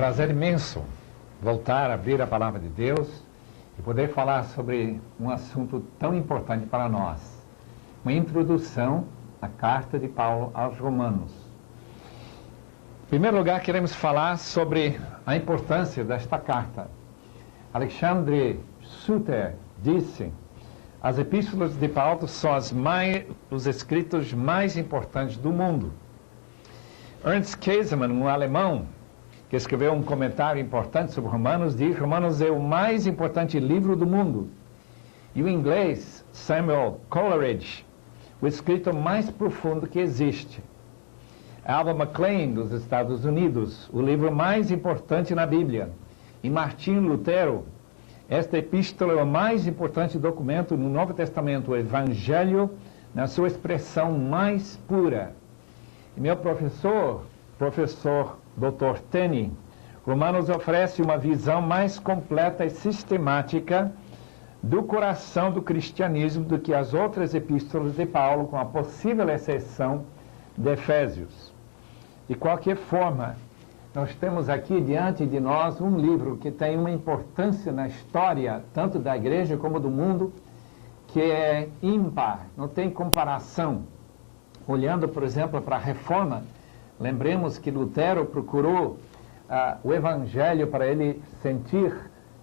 prazer imenso voltar a abrir a Palavra de Deus e poder falar sobre um assunto tão importante para nós. Uma introdução à carta de Paulo aos Romanos. Em primeiro lugar, queremos falar sobre a importância desta carta. Alexandre Suter disse: as epístolas de Paulo são os escritos mais importantes do mundo. Ernst Käsemann, um alemão, que escreveu um comentário importante sobre Romanos, diz: Romanos é o mais importante livro do mundo. E o inglês, Samuel Coleridge, o escritor mais profundo que existe. Alva McLean, dos Estados Unidos, o livro mais importante na Bíblia. E Martim Lutero, esta epístola é o mais importante documento no Novo Testamento, o Evangelho, na sua expressão mais pura. E meu professor Dr. Tenney, Romanos oferece uma visão mais completa e sistemática do coração do cristianismo do que as outras epístolas de Paulo, com a possível exceção de Efésios. De qualquer forma, nós temos aqui diante de nós um livro que tem uma importância na história, tanto da igreja como do mundo, que é ímpar, não tem comparação. Olhando, por exemplo, para a Reforma, lembremos que Lutero procurou o Evangelho para ele sentir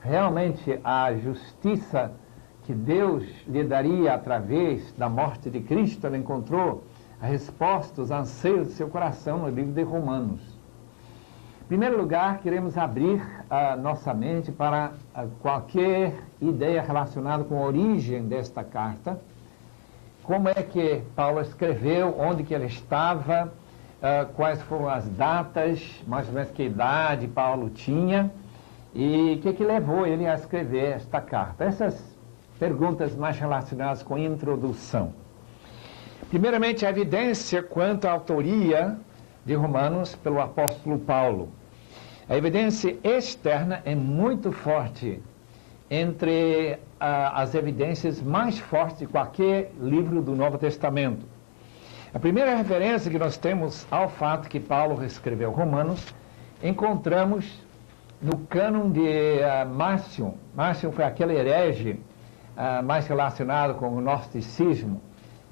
realmente a justiça que Deus lhe daria através da morte de Cristo. Ele encontrou a resposta, os anseios do seu coração no livro de Romanos. Em primeiro lugar, queremos abrir a nossa mente para qualquer ideia relacionada com a origem desta carta. Como é que Paulo escreveu, onde que ele estava, quais foram as datas, mais ou menos que idade Paulo tinha e o que levou ele a escrever esta carta. Essas perguntas mais relacionadas com a introdução. Primeiramente, a evidência quanto à autoria de Romanos pelo apóstolo Paulo. A evidência externa é muito forte entre as evidências mais fortes de qualquer livro do Novo Testamento. A primeira referência que nós temos ao fato que Paulo escreveu Romanos, encontramos no cânon de Márcio. Márcio foi aquele herege mais relacionado com o gnosticismo,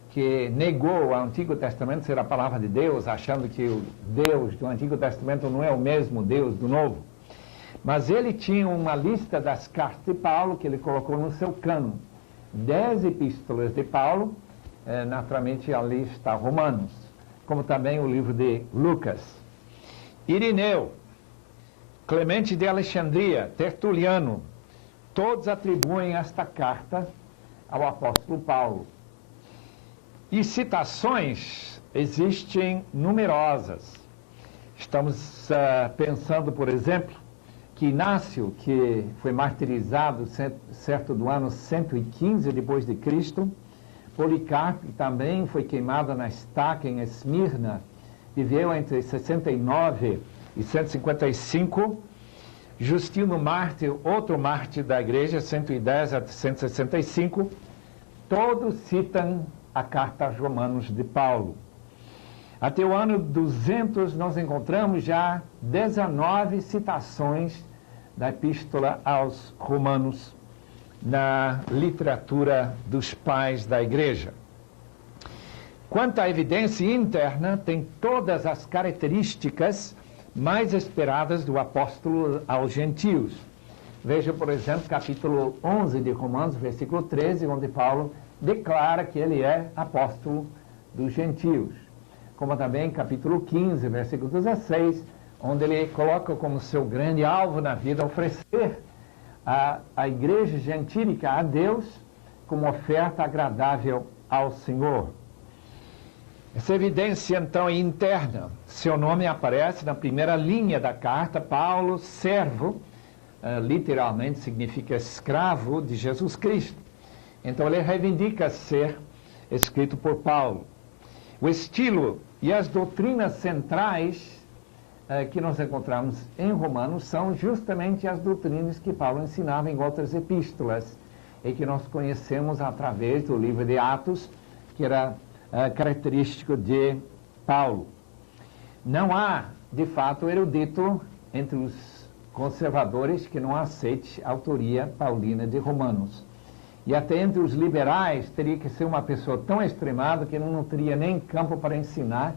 que negou o Antigo Testamento ser a palavra de Deus, achando que o Deus do Antigo Testamento não é o mesmo Deus do Novo. Mas ele tinha uma lista das cartas de Paulo que ele colocou no seu cânon. 10 epístolas de Paulo, naturalmente ali está Romanos, como também o livro de Lucas. Irineu, Clemente de Alexandria, Tertuliano, todos atribuem esta carta ao apóstolo Paulo. E citações existem numerosas. Estamos pensando, por exemplo, que Inácio, que foi martirizado certo do ano 115 depois de Cristo, Policarpo, que também foi queimado na estaca em Esmirna, viveu entre 69 e 155, Justino Mártir, outro mártir da igreja, 110 a 165, todos citam a carta aos Romanos de Paulo. Até o ano 200 nós encontramos já 19 citações da epístola aos Romanos na literatura dos pais da igreja. Quanto à evidência interna, tem todas as características mais esperadas do apóstolo aos gentios. Veja, por exemplo, capítulo 11 de Romanos, versículo 13, onde Paulo declara que ele é apóstolo dos gentios. Como também capítulo 15, versículo 16, onde ele coloca como seu grande alvo na vida oferecer a igreja gentílica a Deus como oferta agradável ao Senhor. Essa evidência, então, é interna. Seu nome aparece na primeira linha da carta, Paulo, servo, literalmente significa escravo de Jesus Cristo. Então, ele reivindica ser escrito por Paulo. O estilo e as doutrinas centrais que nós encontramos em Romanos são justamente as doutrinas que Paulo ensinava em outras epístolas e que nós conhecemos através do livro de Atos, que era característico de Paulo. Não há, de fato, erudito entre os conservadores que não aceitem a autoria paulina de Romanos. E até entre os liberais teria que ser uma pessoa tão extremada que não teria nem campo para ensinar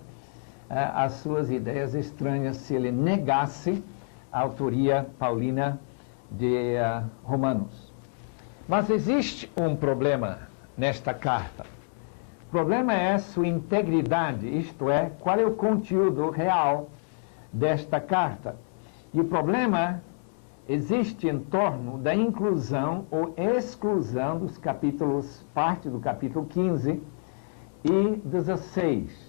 as suas ideias estranhas se ele negasse a autoria paulina de Romanos. Mas existe um problema nesta carta. O problema é sua integridade, isto é, qual é o conteúdo real desta carta. E o problema existe em torno da inclusão ou exclusão dos capítulos, parte do capítulo 15 e 16.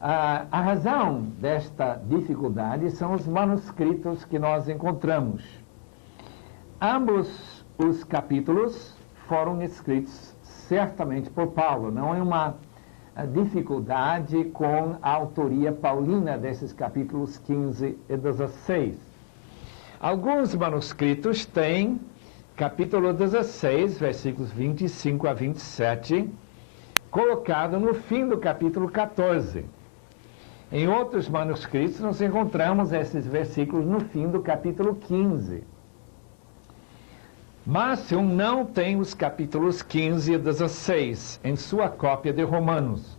A razão desta dificuldade são os manuscritos que nós encontramos. Ambos os capítulos foram escritos certamente por Paulo, não é uma dificuldade com a autoria paulina desses capítulos 15 e 16. Alguns manuscritos têm capítulo 16, versículos 25 a 27, colocado no fim do capítulo 14. Em outros manuscritos, nós encontramos esses versículos no fim do capítulo 15. Márcio não tem os capítulos 15 e 16 em sua cópia de Romanos.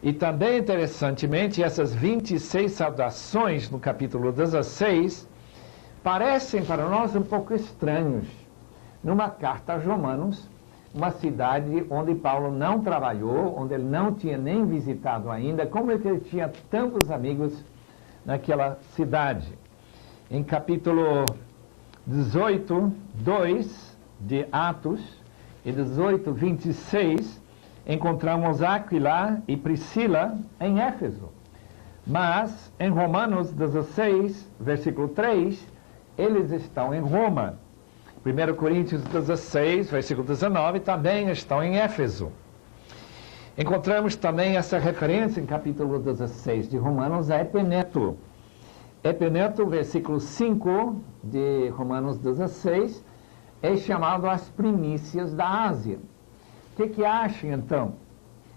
E também, interessantemente, essas 26 saudações no capítulo 16 parecem para nós um pouco estranhos. Numa carta aos Romanos, uma cidade onde Paulo não trabalhou, onde ele não tinha nem visitado ainda, como é que ele tinha tantos amigos naquela cidade? Em capítulo 18, 2 de Atos e 18, 26, encontramos Aquila e Priscila em Éfeso. Mas em Romanos 16, versículo 3, eles estão em Roma. 1 Coríntios 16, versículo 19, também estão em Éfeso. Encontramos também essa referência em capítulo 16 de Romanos a Epeneto. Epeneto, versículo 5 de Romanos 16, é chamado as primícias da Ásia. O que acham, então?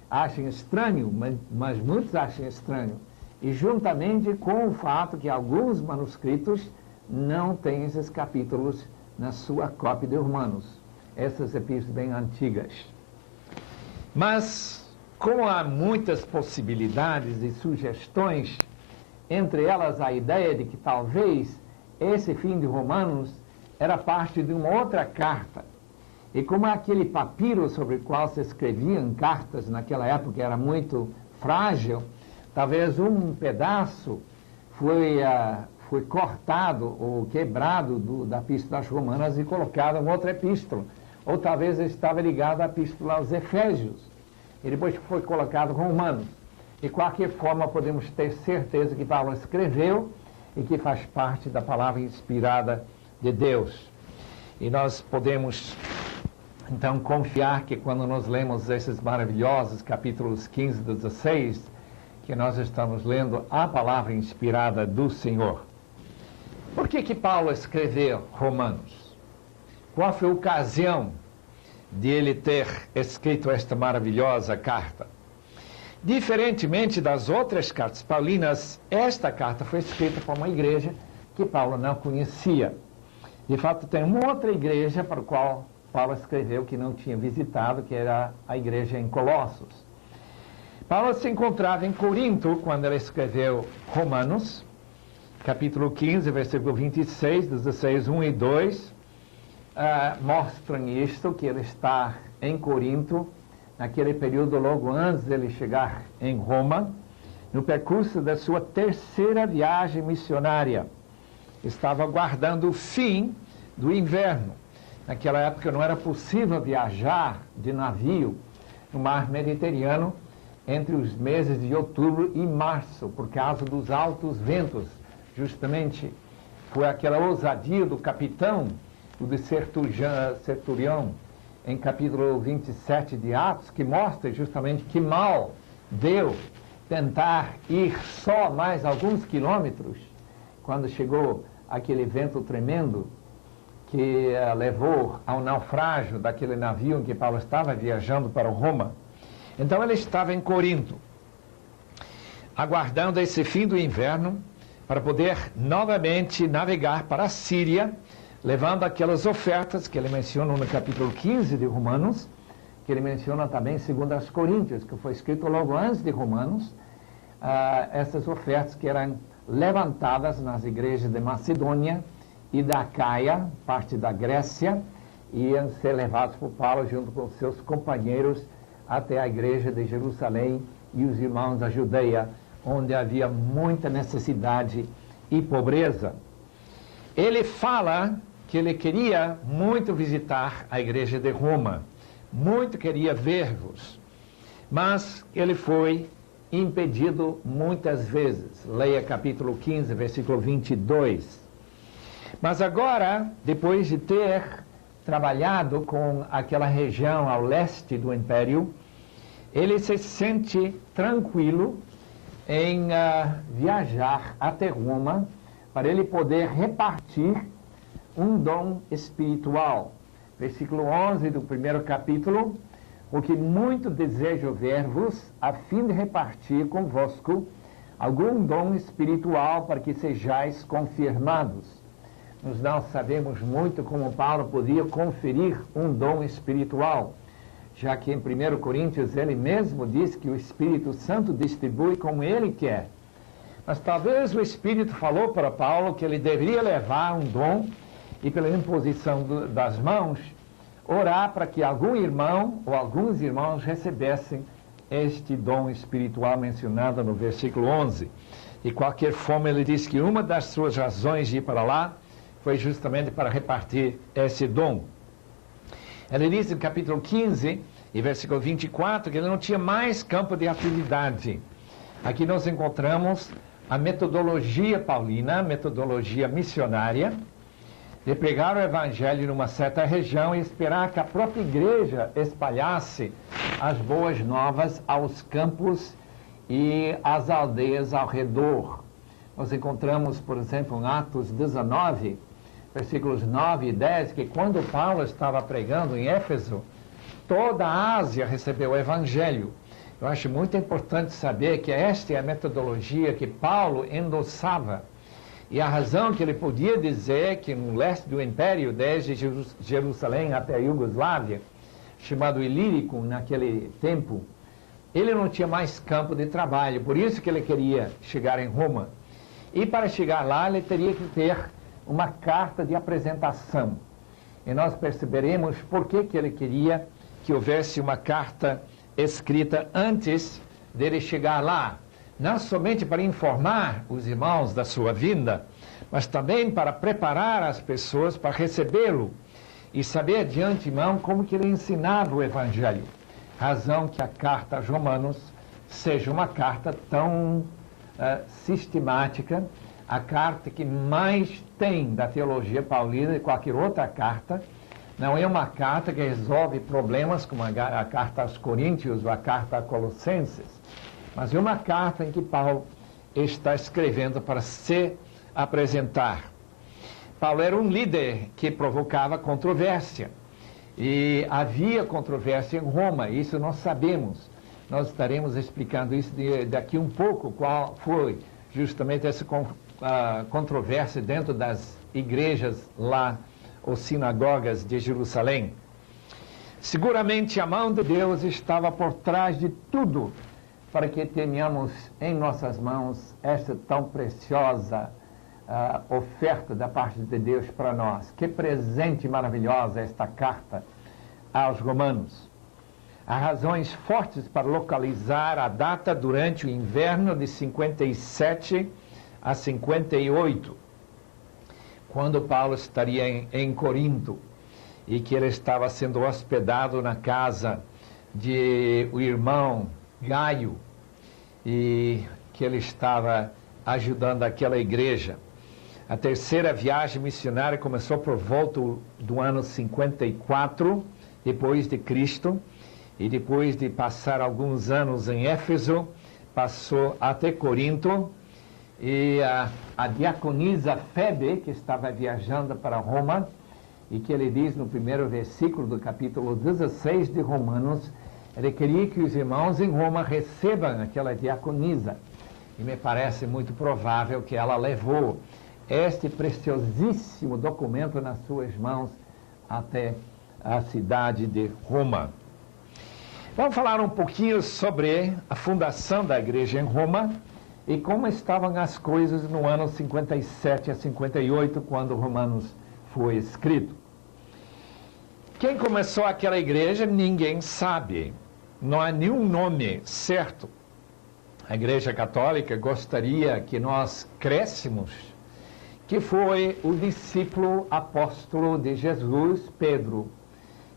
Acham estranho, mas muitos acham estranho. E juntamente com o fato que alguns manuscritos não têm esses capítulos na sua cópia de Romanos. Essas epístolas bem antigas. Mas, como há muitas possibilidades e sugestões, entre elas a ideia de que talvez esse fim de Romanos era parte de uma outra carta. E como aquele papiro sobre o qual se escreviam cartas naquela época era muito frágil, talvez um pedaço foi cortado ou quebrado da epístola às Romanas e colocado em outra epístola. Ou talvez estava ligado à epístola aos Efésios. E depois foi colocado Romanos. De qualquer forma, podemos ter certeza que Paulo escreveu e que faz parte da palavra inspirada de Deus. E nós podemos, então, confiar que quando nós lemos esses maravilhosos capítulos 15 e 16, que nós estamos lendo a palavra inspirada do Senhor. Por que Paulo escreveu Romanos? Qual foi a ocasião de ele ter escrito esta maravilhosa carta? Diferentemente das outras cartas paulinas, esta carta foi escrita por uma igreja que Paulo não conhecia. De fato, tem uma outra igreja para a qual Paulo escreveu que não tinha visitado, que era a igreja em Colossos. Paulo se encontrava em Corinto quando ele escreveu Romanos, capítulo 15, versículo 26, 16, 1 e 2, mostram isto, que ele está em Corinto, naquele período logo antes de ele chegar em Roma, no percurso da sua terceira viagem missionária. Estava aguardando o fim do inverno. Naquela época não era possível viajar de navio no mar Mediterrâneo entre os meses de outubro e março, por causa dos altos ventos. Justamente foi aquela ousadia do capitão, o de Centurião, em capítulo 27 de Atos, que mostra justamente que mal deu tentar ir só mais alguns quilômetros, quando chegou aquele vento tremendo que levou ao naufrágio daquele navio em que Paulo estava viajando para Roma. Então ele estava em Corinto, aguardando esse fim do inverno, para poder novamente navegar para a Síria, levando aquelas ofertas que ele menciona no capítulo 15 de Romanos, que ele menciona também em 2 Coríntios, que foi escrito logo antes de Romanos, essas ofertas que eram levantadas nas igrejas de Macedônia e da Acaia, parte da Grécia, iam ser levados por Paulo junto com seus companheiros até a igreja de Jerusalém e os irmãos da Judeia, onde havia muita necessidade e pobreza. Ele fala que ele queria muito visitar a igreja de Roma, muito queria ver-vos, mas ele foi impedido muitas vezes. Leia capítulo 15, versículo 22. Mas agora, depois de ter trabalhado com aquela região ao leste do Império, ele se sente tranquilo em viajar até Roma para ele poder repartir um dom espiritual. Versículo 11 do primeiro capítulo: porque muito desejo ver-vos, a fim de repartir convosco algum dom espiritual, para que sejais confirmados. Nós não sabemos muito como Paulo podia conferir um dom espiritual, já que em 1 Coríntios ele mesmo diz que o Espírito Santo distribui como ele quer. Mas talvez o Espírito falou para Paulo que ele deveria levar um dom e, pela imposição das mãos, orar para que algum irmão ou alguns irmãos recebessem este dom espiritual mencionado no versículo 11. De qualquer forma, ele diz que uma das suas razões de ir para lá foi justamente para repartir esse dom. Ele diz no capítulo 15 e versículo 24 que ele não tinha mais campo de atividade. Aqui nós encontramos a metodologia paulina, a metodologia missionária, de pregar o evangelho numa certa região e esperar que a própria igreja espalhasse as boas novas aos campos e às aldeias ao redor. Nós encontramos, por exemplo, em Atos 19, versículos 9 e 10, que quando Paulo estava pregando em Éfeso, toda a Ásia recebeu o evangelho. Eu acho muito importante saber que esta é a metodologia que Paulo endossava. E a razão que ele podia dizer que no leste do Império, desde Jerusalém até a Iugoslávia, chamado Ilírico naquele tempo, ele não tinha mais campo de trabalho, por isso que ele queria chegar em Roma. E para chegar lá, ele teria que ter uma carta de apresentação. E nós perceberemos por que ele queria que houvesse uma carta escrita antes dele chegar lá. Não somente para informar os irmãos da sua vinda, mas também para preparar as pessoas para recebê-lo e saber de antemão como que ele ensinava o Evangelho. Razão que a carta aos Romanos seja uma carta tão sistemática, a carta que mais tem da teologia paulina de qualquer outra carta. Não é uma carta que resolve problemas como a carta aos Coríntios ou a carta a Colossenses, mas é uma carta em que Paulo está escrevendo para se apresentar. Paulo era um líder que provocava controvérsia. E havia controvérsia em Roma, isso nós sabemos. Nós estaremos explicando isso daqui um pouco, qual foi justamente essa controvérsia dentro das igrejas lá, ou sinagogas de Jerusalém. Seguramente a mão de Deus estava por trás de tudo, para que tenhamos em nossas mãos esta tão preciosa oferta da parte de Deus para nós. Que presente maravilhosa esta carta aos Romanos. Há razões fortes para localizar a data durante o inverno de 57 a 58, quando Paulo estaria em Corinto, e que ele estava sendo hospedado na casa de o irmão Gaio, e que ele estava ajudando aquela igreja. A terceira viagem missionária começou por volta do ano 54 depois de Cristo, e depois de passar alguns anos em Éfeso, passou até Corinto, e a diaconisa Febe, que estava viajando para Roma, e que ele diz no primeiro versículo do capítulo 16 de Romanos, ele queria que os irmãos em Roma recebam aquela diaconisa. e me parece muito provável que ela levou este preciosíssimo documento nas suas mãos até a cidade de Roma. Vamos falar um pouquinho sobre a fundação da igreja em Roma e como estavam as coisas no ano 57 a 58, quando Romanos foi escrito. Quem começou aquela igreja, ninguém sabe. Não há nenhum nome certo. A Igreja Católica gostaria que nós crescêssemos, que foi o discípulo apóstolo de Jesus, Pedro,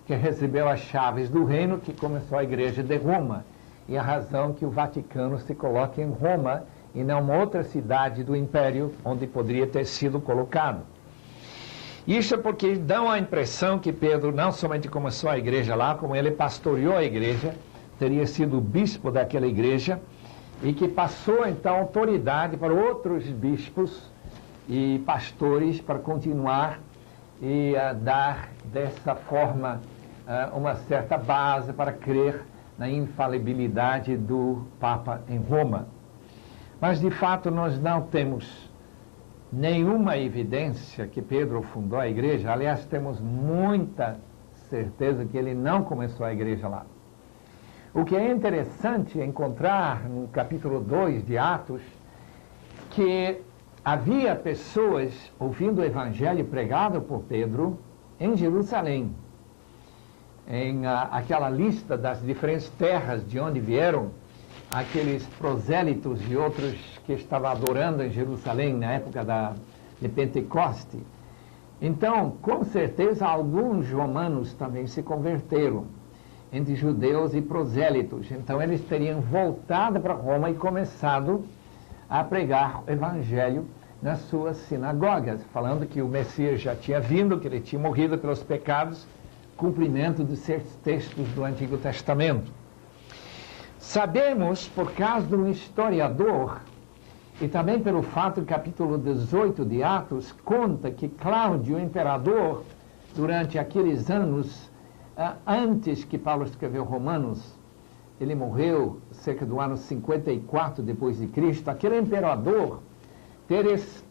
que recebeu as chaves do reino, que começou a igreja de Roma. E a razão que o Vaticano se coloca em Roma e não uma outra cidade do Império onde poderia ter sido colocado. Isso é porque dão a impressão que Pedro não somente começou a igreja lá, como ele pastoreou a igreja, teria sido o bispo daquela igreja, e que passou então autoridade para outros bispos e pastores para continuar e dar dessa forma uma certa base para crer na infalibilidade do Papa em Roma. Mas de fato nós não temos nenhuma evidência que Pedro fundou a igreja. Aliás, temos muita certeza que ele não começou a igreja lá. O que é interessante encontrar no capítulo 2 de Atos, que havia pessoas ouvindo o evangelho pregado por Pedro em Jerusalém. Em aquela lista das diferentes terras de onde vieram aqueles prosélitos e outros que estavam adorando em Jerusalém na época de Pentecoste. Então, com certeza, alguns romanos também se converteram, entre judeus e prosélitos. Então, eles teriam voltado para Roma e começado a pregar o evangelho nas suas sinagogas, falando que o Messias já tinha vindo, que ele tinha morrido pelos pecados, cumprimento de certos textos do Antigo Testamento. Sabemos, por causa de um historiador, e também pelo fato que o capítulo 18 de Atos conta que Cláudio, o imperador, durante aqueles anos, antes que Paulo escreveu Romanos, ele morreu cerca do ano 54 depois de Cristo, aquele imperador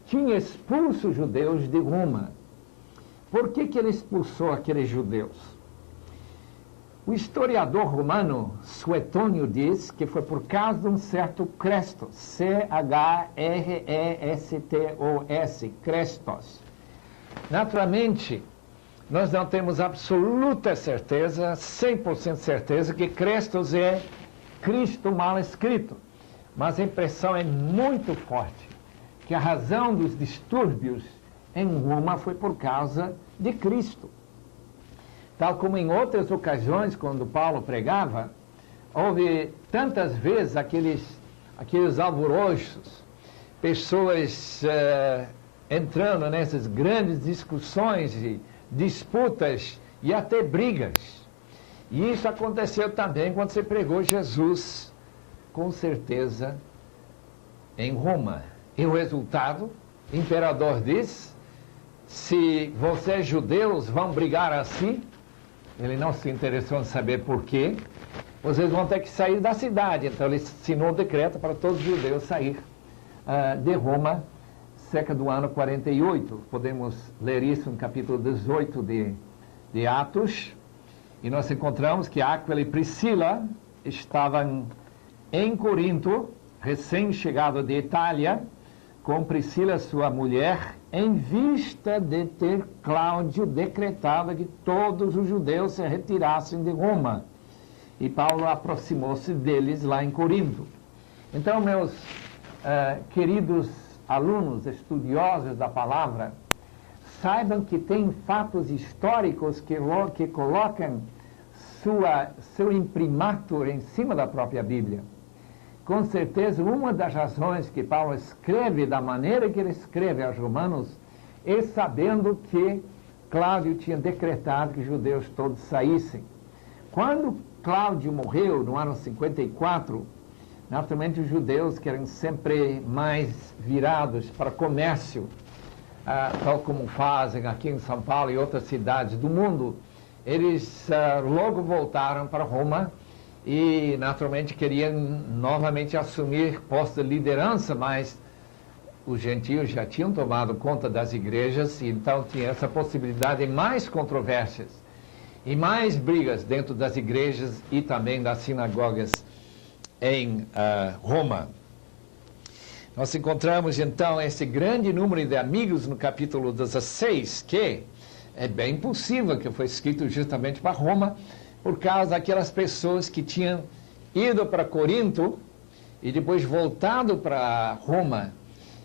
tinha expulso os judeus de Roma. Por que ele expulsou aqueles judeus? O historiador romano Suetônio diz que foi por causa de um certo Crestos, C-H-R-E-S-T-O-S, Crestos. Naturalmente, nós não temos absoluta certeza, 100% certeza, que Crestos é Cristo mal escrito. Mas a impressão é muito forte, que a razão dos distúrbios em Roma foi por causa de Cristo. Tal como em outras ocasiões, quando Paulo pregava, houve tantas vezes aqueles alvoroços, pessoas entrando nessas grandes discussões e disputas e até brigas. E isso aconteceu também quando se pregou Jesus, com certeza, em Roma. E o resultado, o imperador diz, se vocês judeus vão brigar assim, ele não se interessou em saber por quê, vocês vão ter que sair da cidade. Então ele assinou um decreto para todos os judeus sair de Roma, cerca do ano 48. Podemos ler isso no capítulo 18 de Atos. E nós encontramos que Áquila e Priscila estavam em Corinto, recém-chegado de Itália, com Priscila, sua mulher, em vista de ter Cláudio decretado que todos os judeus se retirassem de Roma. E Paulo aproximou-se deles lá em Corinto. Então, meus queridos alunos, estudiosos da palavra, saibam que tem fatos históricos que colocam seu imprimatur em cima da própria Bíblia. Com certeza, uma das razões que Paulo escreve da maneira que ele escreve aos Romanos é sabendo que Cláudio tinha decretado que os judeus todos saíssem. Quando Cláudio morreu, no ano 54, naturalmente os judeus, que eram sempre mais virados para comércio, tal como fazem aqui em São Paulo e outras cidades do mundo, eles logo voltaram para Roma e naturalmente queria novamente assumir posto de liderança, mas os gentios já tinham tomado conta das igrejas, e então tinha essa possibilidade de mais controvérsias e mais brigas dentro das igrejas e também das sinagogas em Roma. Nós encontramos então esse grande número de amigos no capítulo 16, que é bem possível que foi escrito justamente para Roma, por causa daquelas pessoas que tinham ido para Corinto e depois voltado para Roma,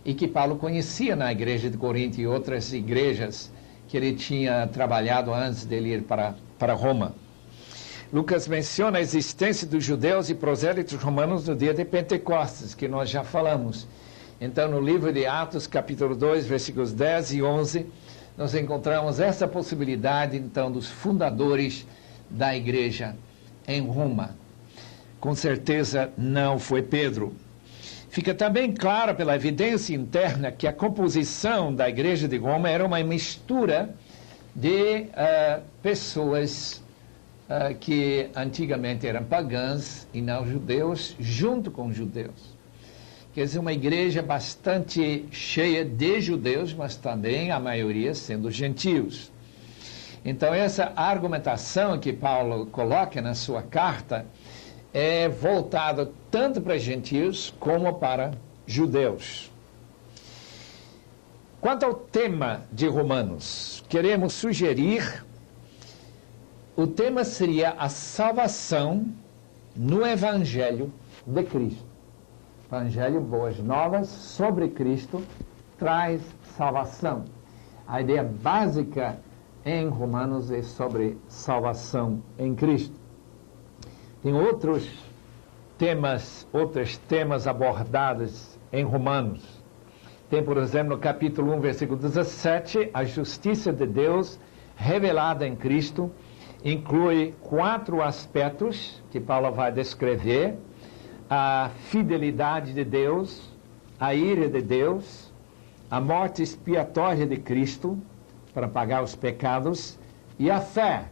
e que Paulo conhecia na igreja de Corinto e outras igrejas que ele tinha trabalhado antes dele ir para Roma. Lucas menciona a existência dos judeus e prosélitos romanos no dia de Pentecostes, que nós já falamos. Então, no livro de Atos, capítulo 2, versículos 10 e 11, nós encontramos essa possibilidade, então, dos fundadores da igreja em Roma. Com certeza não foi Pedro. Fica também claro pela evidência interna que a composição da igreja de Roma era uma mistura de pessoas que antigamente eram pagãs e não judeus, junto com os judeus. Quer dizer, uma igreja bastante cheia de judeus, mas também a maioria sendo gentios. Então, essa argumentação que Paulo coloca na sua carta é voltada tanto para gentios como para judeus. Quanto ao tema de Romanos, queremos sugerir, o tema seria a salvação no Evangelho de Cristo. Evangelho, boas novas sobre Cristo, traz salvação. A ideia básica em Romanos é sobre salvação em Cristo. Tem outros temas abordados em Romanos. Tem, por exemplo, no capítulo 1, versículo 17, a justiça de Deus revelada em Cristo, inclui 4 aspectos que Paulo vai descrever: a fidelidade de Deus, a ira de Deus, a morte expiatória de Cristo para pagar os pecados e a fé.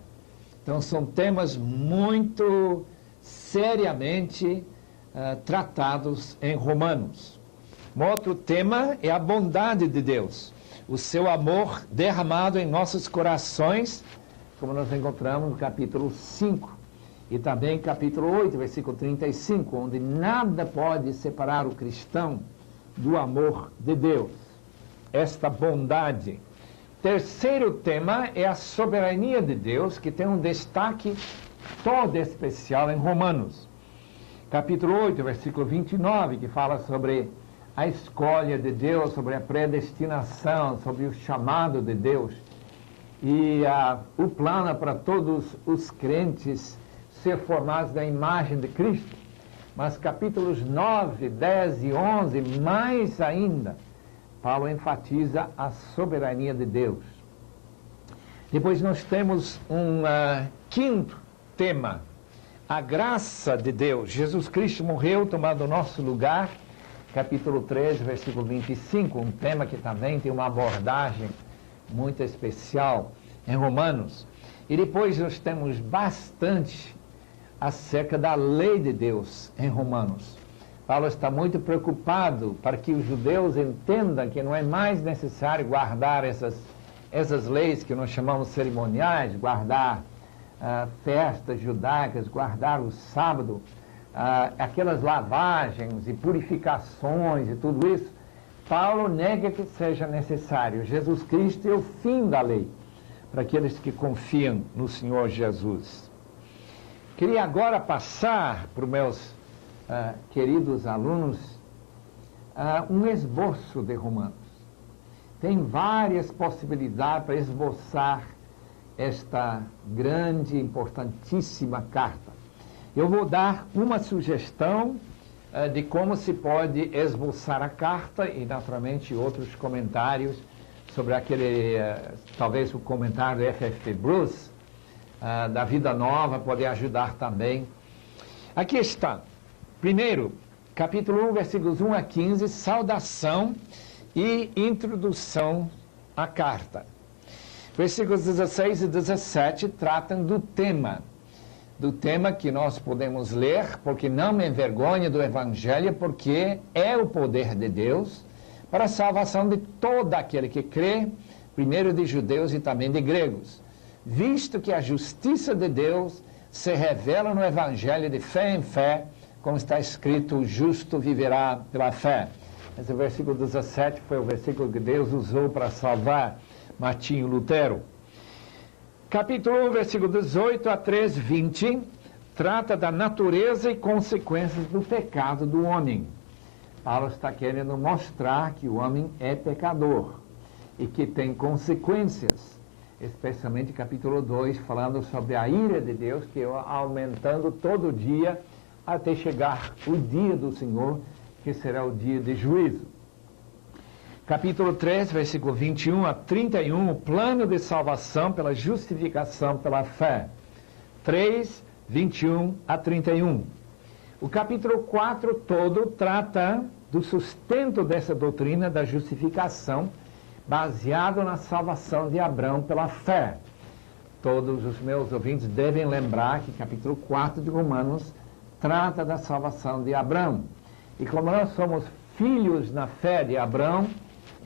Então, são temas muito seriamente tratados em Romanos. Um outro tema é a bondade de Deus, o seu amor derramado em nossos corações, como nós encontramos no capítulo 5, e também capítulo 8, versículo 35, onde nada pode separar o cristão do amor de Deus, esta bondade. Terceiro tema é a soberania de Deus, que tem um destaque todo especial em Romanos. Capítulo 8, versículo 29, que fala sobre a escolha de Deus, sobre a predestinação, sobre o chamado de Deus. E o plano para todos os crentes ser formados na imagem de Cristo. Mas capítulos 9, 10 e 11, mais ainda, Paulo enfatiza a soberania de Deus. Depois nós temos um quinto tema, a graça de Deus. Jesus Cristo morreu tomando o nosso lugar, capítulo 13, versículo 25, um tema que também tem uma abordagem muito especial em Romanos. E depois nós temos bastante acerca da lei de Deus em Romanos. Paulo está muito preocupado para que os judeus entendam que não é mais necessário guardar essas leis que nós chamamos cerimoniais, guardar festas judaicas, guardar o sábado, aquelas lavagens e purificações e tudo isso. Paulo nega que seja necessário. Jesus Cristo é o fim da lei para aqueles que confiam no Senhor Jesus. Queria agora passar para os meus queridos alunos um esboço de Romanos. Tem várias possibilidades para esboçar esta grande, importantíssima carta. Eu vou dar uma sugestão de como se pode esboçar a carta e, naturalmente, outros comentários sobre aquele, talvez o comentário do F.F. Bruce, da Vida Nova, pode ajudar também. Aqui está. Primeiro, capítulo 1, versículos 1 a 15, saudação e introdução à carta. Versículos 16 e 17 tratam do tema do tema que nós podemos ler, porque não me envergonho do Evangelho, porque é o poder de Deus para a salvação de todo aquele que crê, primeiro de judeus e também de gregos, visto que a justiça de Deus se revela no Evangelho de fé em fé, como está escrito, o justo viverá pela fé. Esse versículo 17 foi o versículo que Deus usou para salvar Martinho Lutero. Capítulo 1, versículo 18 a 3, 20, trata da natureza e consequências do pecado do homem. Paulo está querendo mostrar que o homem é pecador e que tem consequências, especialmente capítulo 2, falando sobre a ira de Deus, que é aumentando todo dia até chegar o dia do Senhor, que será o dia de juízo. Capítulo 3, versículo 21 a 31, o plano de salvação pela justificação pela fé. 3, 21 a 31. O capítulo 4 todo trata do sustento dessa doutrina da justificação, baseado na salvação de Abraão pela fé. Todos os meus ouvintes devem lembrar que capítulo 4 de Romanos trata da salvação de Abraão. E como nós somos filhos na fé de Abraão,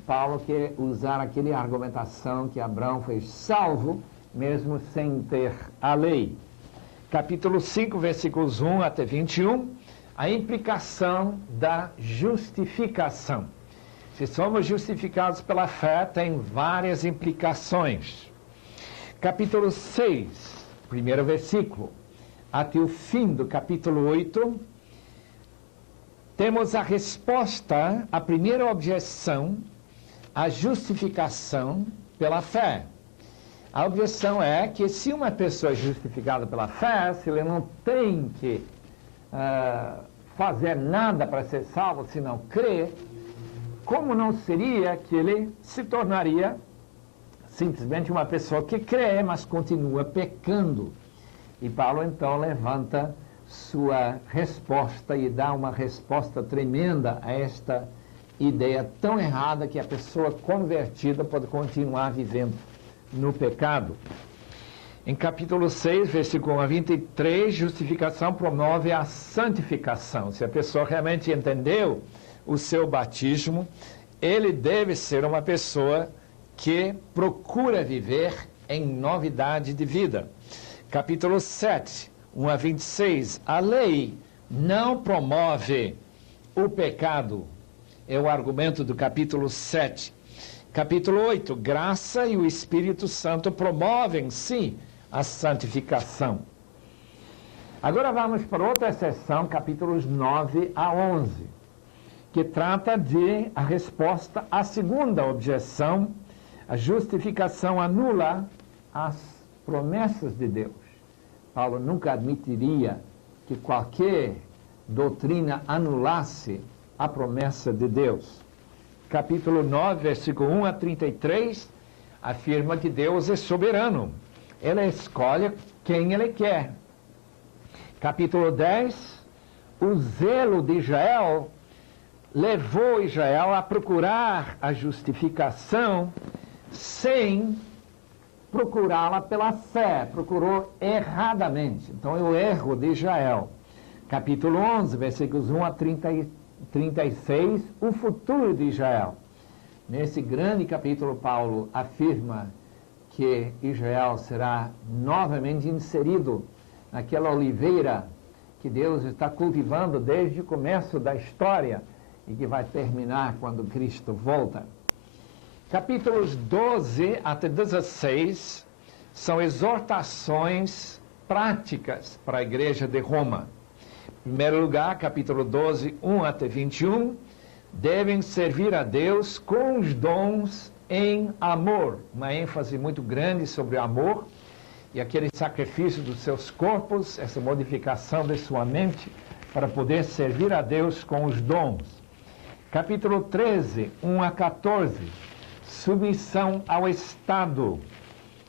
Paulo quer usar aquela argumentação que Abraão foi salvo, mesmo sem ter a lei. Capítulo 5, versículos 1 até 21, a implicação da justificação. Se somos justificados pela fé, tem várias implicações. Capítulo 6, primeiro versículo, até o fim do capítulo 8, temos a resposta à primeira objeção, a justificação pela fé. A objeção é que se uma pessoa é justificada pela fé, se ele não tem que fazer nada para ser salvo, se não crer, como não seria que ele se tornaria simplesmente uma pessoa que crê, mas continua pecando? E Paulo então levanta sua resposta e dá uma resposta tremenda a esta ideia tão errada que a pessoa convertida pode continuar vivendo no pecado. Em capítulo 6, versículo 1 a 23, justificação promove a santificação. Se a pessoa realmente entendeu o seu batismo, ele deve ser uma pessoa que procura viver em novidade de vida. Capítulo 7, 1 a 26, a lei não promove o pecado. É o argumento do capítulo 7. Capítulo 8, graça e o Espírito Santo promovem, sim, a santificação. Agora vamos para outra seção, capítulos 9 a 11, que trata de a resposta à segunda objeção, a justificação anula as promessas de Deus. Paulo nunca admitiria que qualquer doutrina anulasse a promessa de Deus. Capítulo 9, versículo 1 a 33, afirma que Deus é soberano. Ele escolhe quem Ele quer. Capítulo 10, o zelo de Israel levou Israel a procurar a justificação sem procurá-la pela fé, procurou erradamente. Então é o erro de Israel. Capítulo 11, versículos 1 a 36, o futuro de Israel. Nesse grande capítulo, Paulo afirma que Israel será novamente inserido naquela oliveira que Deus está cultivando desde o começo da história e que vai terminar quando Cristo volta. Capítulos 12 até 16 são exortações práticas para a igreja de Roma. Em primeiro lugar, capítulo 12, 1 até 21, devem servir a Deus com os dons em amor. Uma ênfase muito grande sobre o amor e aquele sacrifício dos seus corpos, essa modificação de sua mente para poder servir a Deus com os dons. Capítulo 13, 1 a 14, submissão ao Estado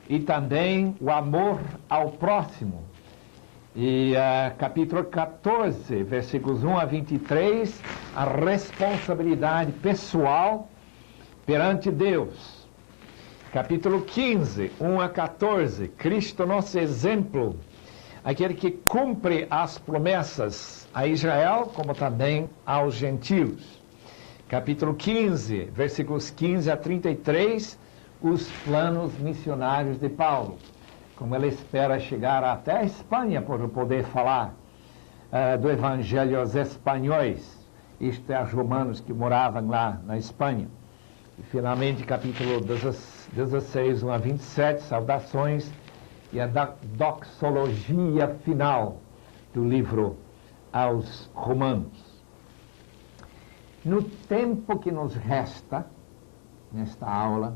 e também o amor ao próximo. E capítulo 14, versículos 1 a 23, a responsabilidade pessoal perante Deus. Capítulo 15, 1 a 14, Cristo, nosso exemplo, aquele que cumpre as promessas a Israel, como também aos gentios. Capítulo 15, versículos 15 a 33, os planos missionários de Paulo. Como ele espera chegar até a Espanha para poder falar do evangelho aos espanhóis, isto é, aos romanos que moravam lá na Espanha. E finalmente, capítulo 16, 1 a 27, saudações e a doxologia final do livro aos romanos. No tempo que nos resta, nesta aula,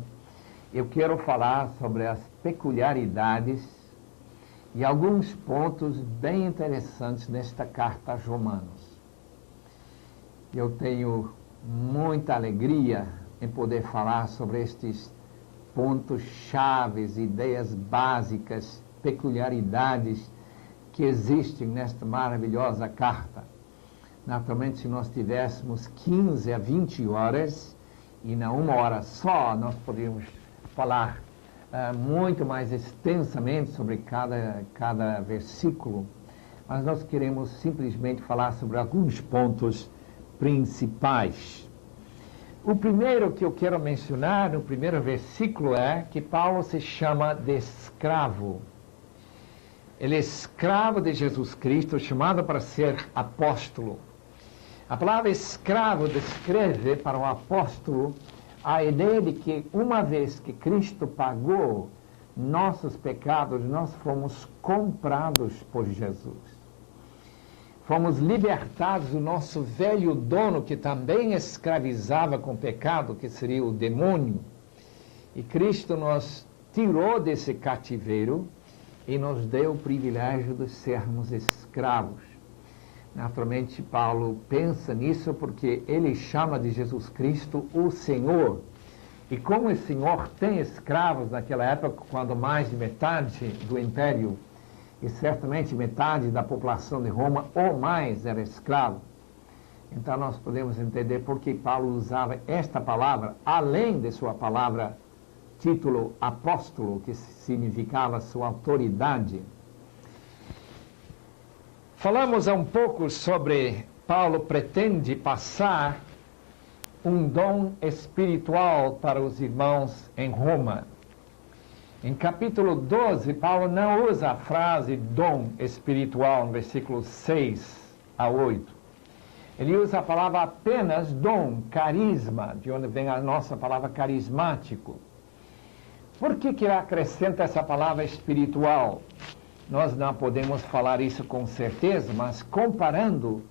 eu quero falar sobre as peculiaridades e alguns pontos bem interessantes nesta carta aos Romanos. Eu tenho muita alegria em poder falar sobre estes pontos chaves, ideias básicas, peculiaridades que existem nesta maravilhosa carta. Naturalmente, se nós tivéssemos 15 a 20 horas, e não uma hora só, nós poderíamos falar muito mais extensamente sobre cada versículo, mas nós queremos simplesmente falar sobre alguns pontos principais. O primeiro que eu quero mencionar, no primeiro versículo, é que Paulo se chama de escravo. Ele é escravo de Jesus Cristo, chamado para ser apóstolo. A palavra escravo descreve para o apóstolo a ideia de que uma vez que Cristo pagou nossos pecados, nós fomos comprados por Jesus. Fomos libertados do nosso velho dono, que também escravizava com o pecado, que seria o demônio. E Cristo nos tirou desse cativeiro e nos deu o privilégio de sermos escravos. Naturalmente, Paulo pensa nisso porque ele chama de Jesus Cristo o Senhor. E como o Senhor tem escravos naquela época, quando mais de metade do império, e certamente metade da população de Roma ou mais era escravo, então nós podemos entender por que Paulo usava esta palavra, além de sua palavra título apóstolo, que significava sua autoridade. Falamos um pouco sobre Paulo pretende passar um dom espiritual para os irmãos em Roma. Em capítulo 12, Paulo não usa a frase dom espiritual, no versículos 6 a 8. Ele usa a palavra apenas dom, carisma, de onde vem a nossa palavra carismático. Por que ele acrescenta essa palavra espiritual? Nós não podemos falar isso com certeza, mas comparando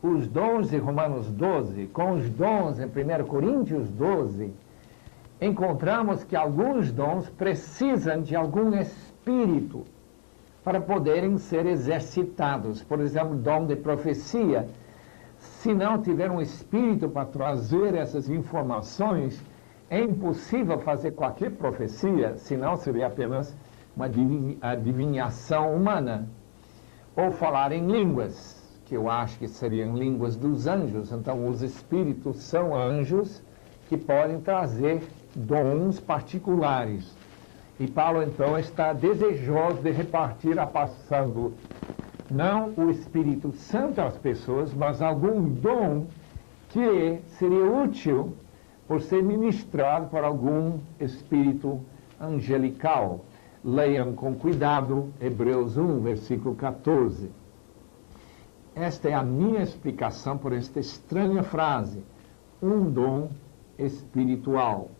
os dons de Romanos 12 com os dons em 1 Coríntios 12, encontramos que alguns dons precisam de algum espírito para poderem ser exercitados. Por exemplo, o dom de profecia. Se não tiver um espírito para trazer essas informações, é impossível fazer qualquer profecia, senão seria apenas uma adivinhação humana. Ou falar em línguas, que eu acho que seriam línguas dos anjos. Então, os espíritos são anjos que podem trazer dons particulares. E Paulo, então, está desejoso de repartir, passando não o Espírito Santo às pessoas, mas algum dom que seria útil por ser ministrado por algum espírito angelical. Leiam com cuidado Hebreus 1, versículo 14. Esta é a minha explicação por esta estranha frase, um dom espiritual,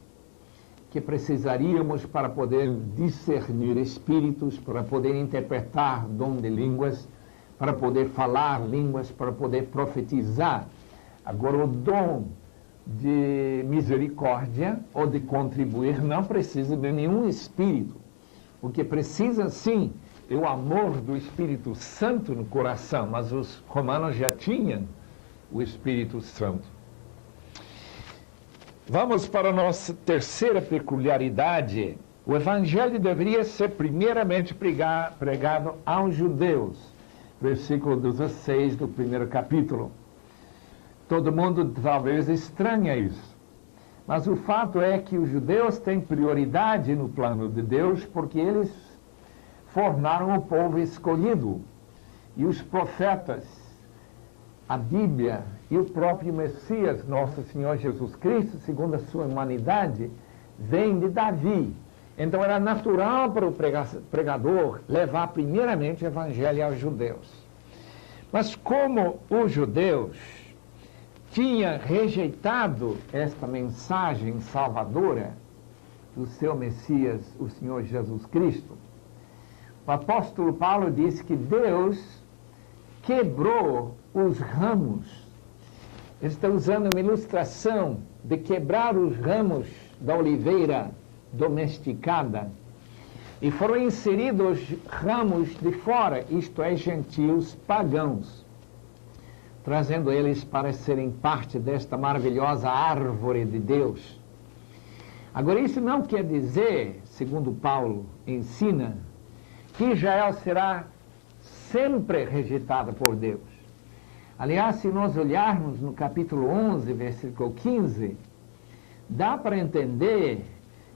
que precisaríamos para poder discernir espíritos, para poder interpretar dom de línguas, para poder falar línguas, para poder profetizar. Agora, o dom de misericórdia ou de contribuir não precisa de nenhum espírito. O que precisa, sim, é o amor do Espírito Santo no coração, mas os romanos já tinham o Espírito Santo. Vamos para a nossa terceira peculiaridade. O Evangelho deveria ser primeiramente pregado aos judeus. Versículo 16 do primeiro capítulo. Todo mundo talvez estranha isso. Mas o fato é que os judeus têm prioridade no plano de Deus, porque eles formaram o povo escolhido. E os profetas, a Bíblia e o próprio Messias, nosso Senhor Jesus Cristo, segundo a sua humanidade, vem de Davi. Então era natural para o pregador levar primeiramente o evangelho aos judeus. Mas como os judeus tinham rejeitado esta mensagem salvadora do seu Messias, o Senhor Jesus Cristo, o apóstolo Paulo disse que Deus quebrou os ramos. Ele está usando uma ilustração de quebrar os ramos da oliveira domesticada, e foram inseridos ramos de fora, isto é, gentios pagãos, trazendo eles para serem parte desta maravilhosa árvore de Deus. Agora, isso não quer dizer, segundo Paulo ensina, que Israel será sempre rejeitada por Deus. Aliás, se nós olharmos no capítulo 11, versículo 15, dá para entender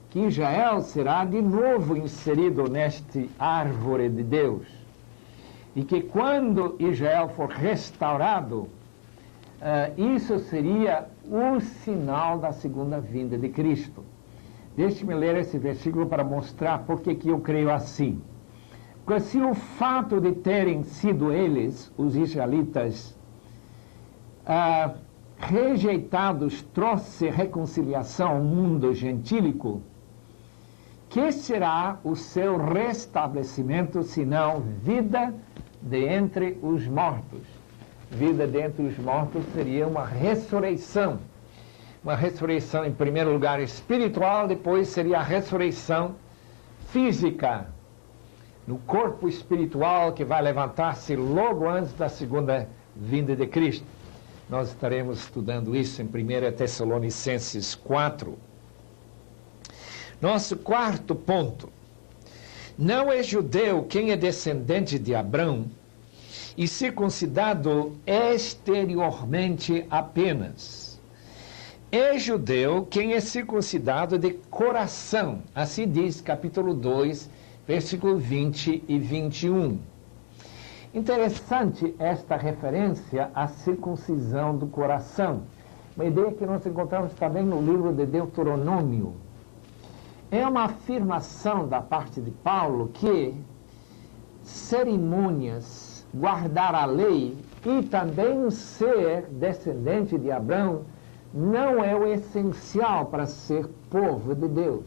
que Israel será de novo inserido neste árvore de Deus. E que quando Israel for restaurado, isso seria o sinal da segunda vinda de Cristo. Deixe-me ler esse versículo para mostrar por que eu creio assim. Porque se o fato de terem sido eles, os israelitas, rejeitados, trouxe reconciliação ao mundo gentílico, que será o seu restabelecimento, senão vida de entre os mortos? Vida de entre os mortos seria uma ressurreição. Uma ressurreição, em primeiro lugar, espiritual, depois seria a ressurreição física, no corpo espiritual que vai levantar-se logo antes da segunda vinda de Cristo. Nós estaremos estudando isso em 1 Tessalonicenses 4. Nosso quarto ponto. Não é judeu quem é descendente de Abrão e circuncidado exteriormente apenas. É judeu quem é circuncidado de coração. Assim diz capítulo 2, versículo 20 e 21. Interessante esta referência à circuncisão do coração. Uma ideia que nós encontramos também no livro de Deuteronômio. É uma afirmação da parte de Paulo que cerimônias, guardar a lei e também ser descendente de Abraão não é o essencial para ser povo de Deus.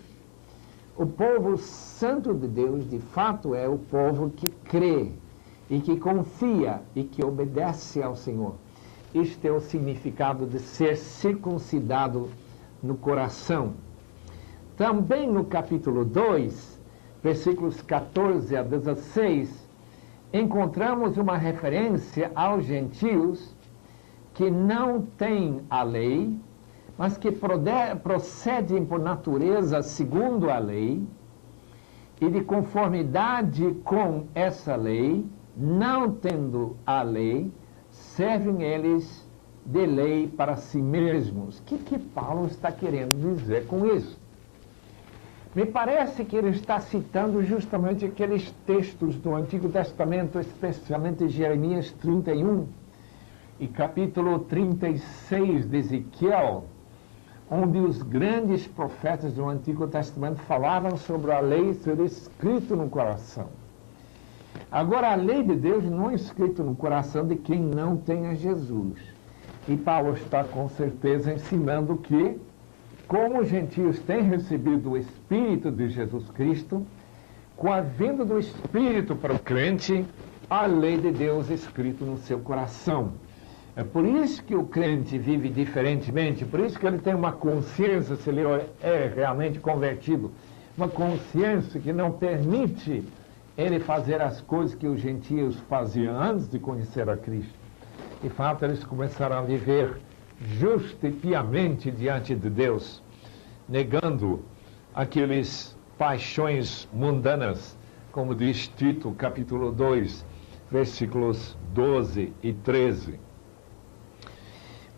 O povo santo de Deus, de fato, é o povo que crê e que confia e que obedece ao Senhor. Este é o significado de ser circuncidado no coração. Também no capítulo 2, versículos 14 a 16, encontramos uma referência aos gentios que não têm a lei, mas que procedem por natureza segundo a lei, e de conformidade com essa lei, não tendo a lei, servem eles de lei para si mesmos. O que Paulo está querendo dizer com isso? Me parece que ele está citando justamente aqueles textos do Antigo Testamento, especialmente Jeremias 31 e capítulo 36 de Ezequiel, onde os grandes profetas do Antigo Testamento falavam sobre a lei ser escrito no coração. Agora, a lei de Deus não é escrita no coração de quem não tem a Jesus. E Paulo está com certeza ensinando que, como os gentios têm recebido o Espírito de Jesus Cristo, com a vinda do Espírito para o crente, a lei de Deus é escrita no seu coração. É por isso que o crente vive diferentemente, por isso que ele tem uma consciência, se ele é realmente convertido, uma consciência que não permite ele fazer as coisas que os gentios faziam antes de conhecer a Cristo. De fato, eles começaram a viver justo e piamente diante de Deus, negando aqueles paixões mundanas, como diz Tito, capítulo 2, versículos 12 e 13.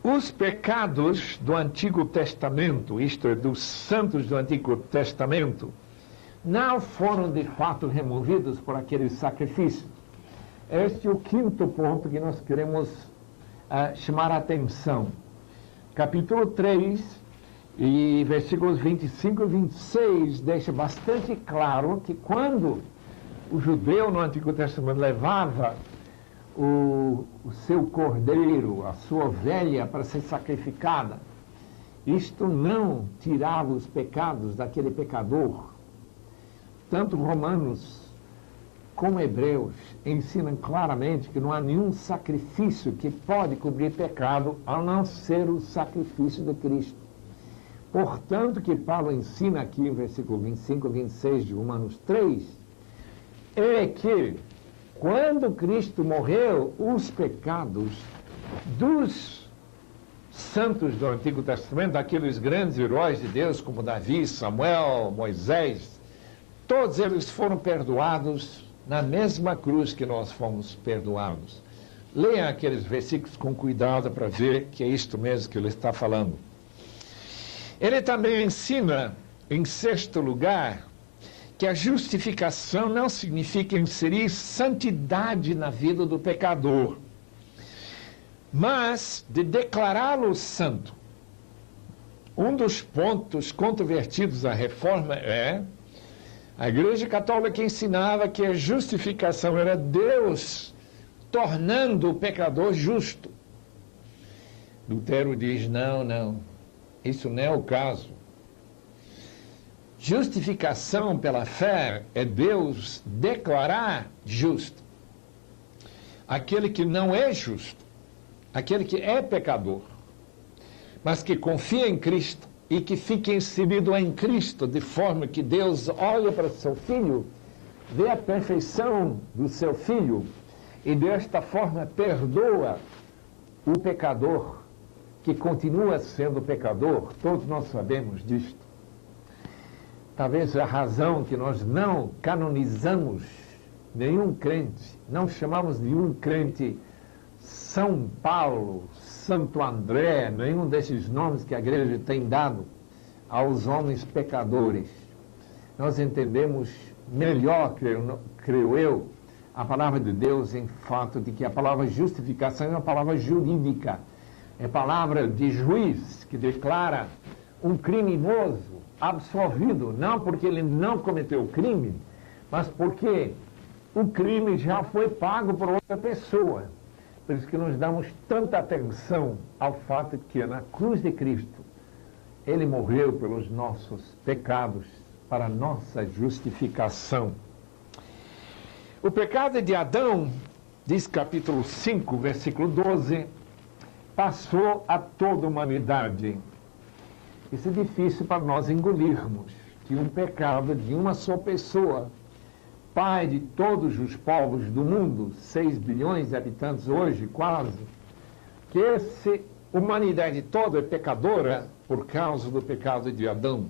Os pecados do Antigo Testamento, isto é, dos santos do Antigo Testamento, não foram de fato removidos por aqueles sacrifícios. Este é o quinto ponto que nós queremos chamar a atenção. Capítulo 3, e versículos 25 e 26, deixa bastante claro que quando o judeu no Antigo Testamento levava o seu cordeiro, a sua ovelha para ser sacrificada, isto não tirava os pecados daquele pecador. Tanto Romanos como Hebreus ensinam claramente que não há nenhum sacrifício que pode cobrir pecado, a não ser o sacrifício de Cristo. Portanto, que Paulo ensina aqui em versículo 25 e 26 de Romanos 3, é que quando Cristo morreu, os pecados dos santos do Antigo Testamento, aqueles grandes heróis de Deus como Davi, Samuel, Moisés, todos eles foram perdoados na mesma cruz que nós fomos perdoados. Leiam aqueles versículos com cuidado para ver que é isto mesmo que ele está falando. Ele também ensina, em sexto lugar, que a justificação não significa inserir santidade na vida do pecador, mas de declará-lo santo. Um dos pontos controvertidos da reforma é a Igreja Católica ensinava que a justificação era Deus tornando o pecador justo. Lutero diz, não, isso não é o caso. Justificação pela fé é Deus declarar justo aquele que não é justo, aquele que é pecador, mas que confia em Cristo e que fica inserido em Cristo, de forma que Deus olha para seu filho, vê a perfeição do seu filho e desta forma perdoa o pecador, que continua sendo pecador. Todos nós sabemos disto. Talvez a razão que nós não canonizamos nenhum crente, não chamamos nenhum crente São Paulo, Santo André, nenhum desses nomes que a igreja tem dado aos homens pecadores. Nós entendemos melhor, creio eu, a palavra de Deus em fato de que a palavra justificação é uma palavra jurídica, é palavra de juiz que declara um criminoso absolvido, não porque ele não cometeu o crime, mas porque o crime já foi pago por outra pessoa. Por isso que nós damos tanta atenção ao fato de que na cruz de Cristo ele morreu pelos nossos pecados para nossa justificação. O pecado de Adão, diz capítulo 5, versículo 12, passou a toda a humanidade. Isso é difícil para nós engolirmos, que um pecado de uma só pessoa, pai de todos os povos do mundo, 6 bilhões de habitantes hoje, quase, que essa humanidade toda é pecadora por causa do pecado de Adão,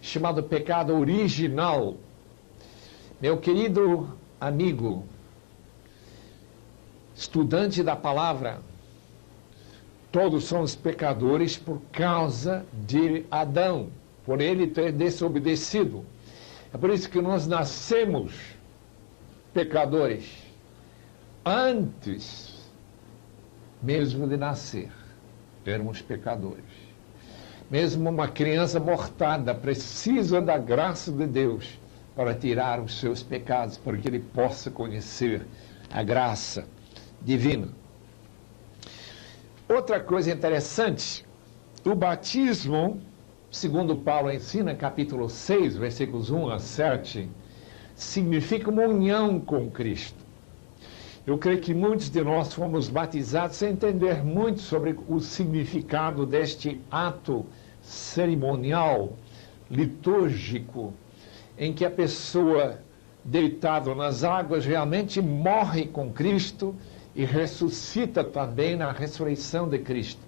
chamado pecado original. Meu querido amigo, estudante da palavra, todos somos pecadores por causa de Adão, por ele ter desobedecido. É por isso que nós nascemos pecadores, antes mesmo de nascer, éramos pecadores. Mesmo uma criança mortada precisa da graça de Deus para tirar os seus pecados, para que ele possa conhecer a graça divina. Outra coisa interessante, o batismo, segundo Paulo ensina, capítulo 6, versículos 1 a 7, significa uma união com Cristo. Eu creio que muitos de nós fomos batizados sem entender muito sobre o significado deste ato cerimonial, litúrgico, em que a pessoa deitada nas águas realmente morre com Cristo e ressuscita também na ressurreição de Cristo.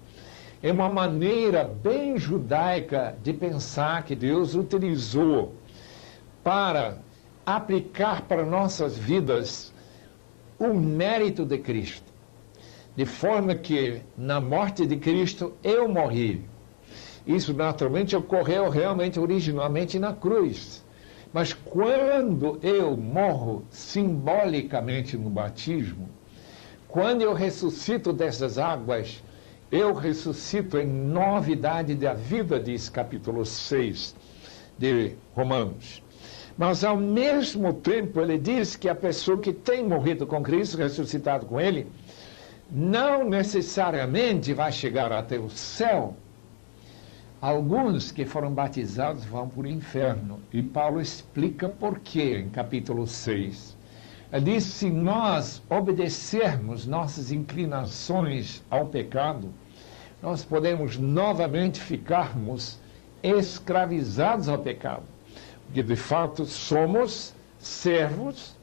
É uma maneira bem judaica de pensar que Deus utilizou para aplicar para nossas vidas o mérito de Cristo. De forma que na morte de Cristo eu morri. Isso naturalmente ocorreu realmente originalmente na cruz. Mas quando eu morro simbolicamente no batismo, quando eu ressuscito dessas águas, eu ressuscito em novidade da vida, diz capítulo 6 de Romanos. Mas, ao mesmo tempo, ele diz que a pessoa que tem morrido com Cristo, ressuscitado com Ele, não necessariamente vai chegar até o céu. Alguns que foram batizados vão para o inferno. E Paulo explica por quê, em capítulo 6. Ele diz, se nós obedecermos nossas inclinações ao pecado, nós podemos novamente ficarmos escravizados ao pecado. Porque, de fato, somos servos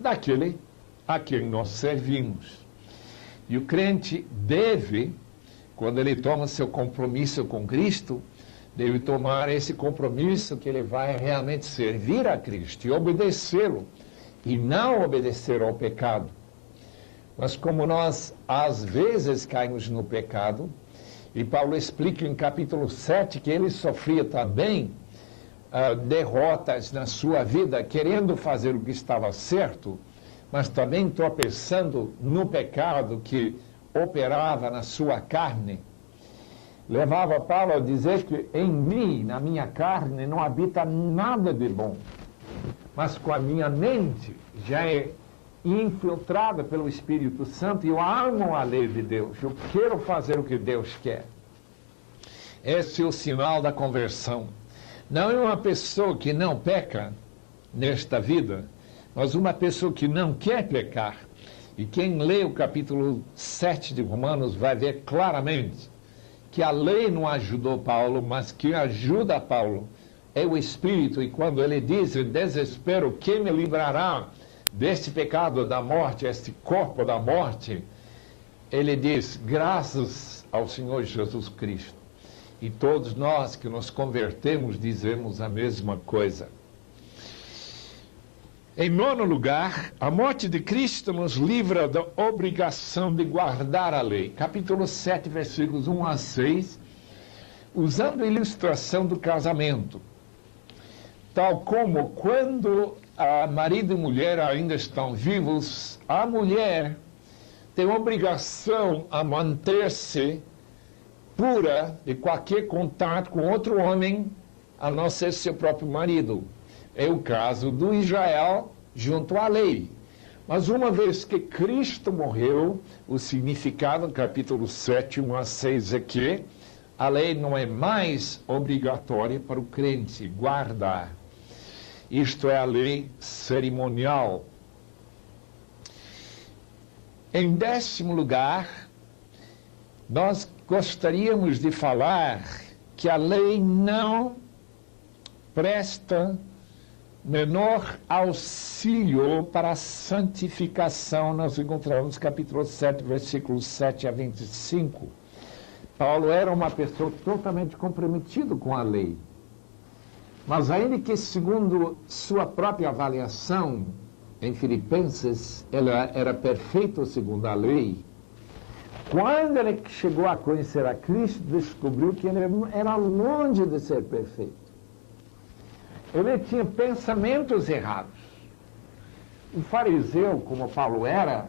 daquele a quem nós servimos. E o crente deve, quando ele toma seu compromisso com Cristo, deve tomar esse compromisso que ele vai realmente servir a Cristo e obedecê-lo, e não obedecer ao pecado. Mas como nós, às vezes, caímos no pecado, e Paulo explica em capítulo 7 que ele sofria também derrotas na sua vida, querendo fazer o que estava certo, mas também tropeçando no pecado que operava na sua carne, levava Paulo a dizer que em mim, na minha carne, não habita nada de bom, mas com a minha mente já é infiltrada pelo Espírito Santo e eu amo a lei de Deus, eu quero fazer o que Deus quer. Esse é o sinal da conversão. Não é uma pessoa que não peca nesta vida, mas uma pessoa que não quer pecar. E quem lê o capítulo 7 de Romanos vai ver claramente que a lei não ajudou Paulo, mas que ajuda Paulo é o Espírito. E quando ele diz, em desespero, quem me livrará deste pecado da morte, este corpo da morte? Ele diz, graças ao Senhor Jesus Cristo. E todos nós que nos convertemos dizemos a mesma coisa. Em nono lugar, a morte de Cristo nos livra da obrigação de guardar a lei. Capítulo 7, versículos 1 a 6, usando a ilustração do casamento. Tal como quando marido e mulher ainda estão vivos, a mulher tem obrigação a manter-se pura de qualquer contato com outro homem, a não ser seu próprio marido. É o caso do Israel junto à lei. Mas uma vez que Cristo morreu, o significado do capítulo 7, 1 a 6 é que a lei não é mais obrigatória para o crente guardar. Isto é a lei cerimonial. Em 10º lugar, nós gostaríamos de falar que a lei não presta menor auxílio para a santificação. Nós encontramos capítulo 7, versículos 7 a 25. Paulo era uma pessoa totalmente comprometida com a lei. Mas ainda que, segundo sua própria avaliação, em Filipenses, ela era perfeita segundo a lei, quando ele chegou a conhecer a Cristo, descobriu que ele era longe de ser perfeito. Ele tinha pensamentos errados. O fariseu, como Paulo era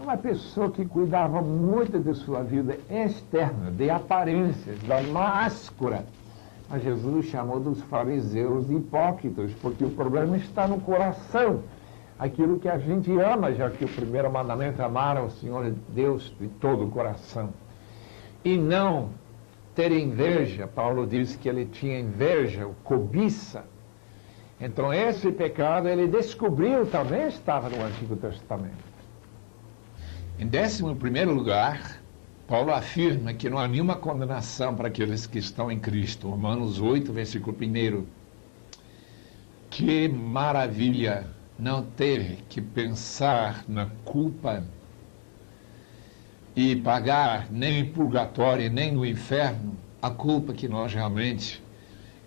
uma pessoa que cuidava muito de sua vida externa, de aparências, da máscara. Mas Jesus chamou dos fariseus de hipócritas, porque o problema está no coração. Aquilo que a gente ama, já que o primeiro mandamento é amar ao Senhor Deus de todo o coração. E não ter inveja. Paulo diz que ele tinha inveja, cobiça. Então esse pecado ele descobriu, também estava no Antigo Testamento. Em 11º lugar, Paulo afirma que não há nenhuma condenação para aqueles que estão em Cristo. Romanos 8, versículo 1. Que maravilha não ter que pensar na culpa e pagar nem em purgatório, nem no inferno, a culpa que nós realmente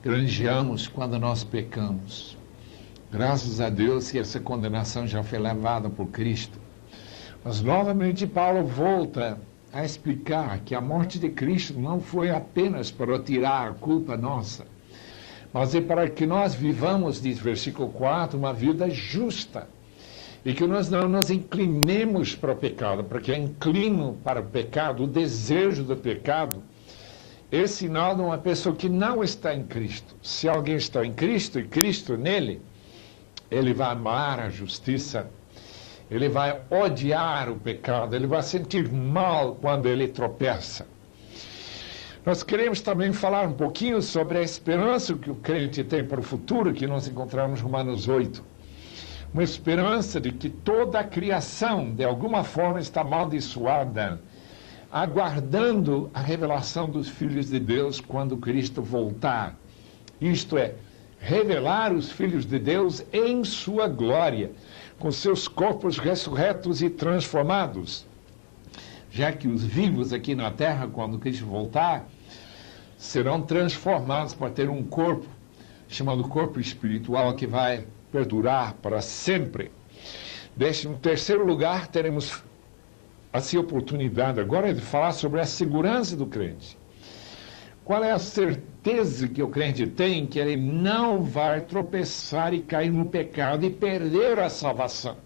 granjeamos quando nós pecamos. Graças a Deus que essa condenação já foi levada por Cristo. Mas novamente Paulo volta a explicar que a morte de Cristo não foi apenas para tirar a culpa nossa, mas é para que nós vivamos, diz versículo 4, uma vida justa. E que nós não nos inclinemos para o pecado, porque o inclino para o pecado, o desejo do pecado, é sinal de uma pessoa que não está em Cristo. Se alguém está em Cristo e Cristo nele, ele vai amar a justiça, ele vai odiar o pecado, ele vai sentir mal quando ele tropeça. Nós queremos também falar um pouquinho sobre a esperança que o crente tem para o futuro, que nós encontramos em Romanos 8. Uma esperança de que toda a criação, de alguma forma, está amaldiçoada, aguardando a revelação dos filhos de Deus quando Cristo voltar. Isto é, revelar os filhos de Deus em sua glória, com seus corpos ressurretos e transformados. Já que os vivos aqui na terra, quando Cristo voltar, serão transformados para ter um corpo, chamado corpo espiritual, que vai perdurar para sempre. Em terceiro lugar, teremos assim a oportunidade agora de falar sobre a segurança do crente. Qual é a certeza que o crente tem que ele não vai tropeçar e cair no pecado e perder a salvação?